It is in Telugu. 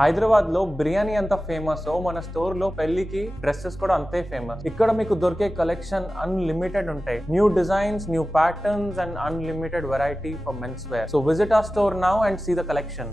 హైదరాబాద్ లో బిర్యానీ అంత ఫేమస్ మన స్టోర్ లో పెళ్లికి డ్రెస్సెస్ కూడా అంతే ఫేమస్. ఇక్కడ మీకు దొరికే కలెక్షన్ అన్లిమిటెడ్ ఉంటాయి. New designs, new patterns and unlimited variety for men's wear. So visit our store now and see the collection.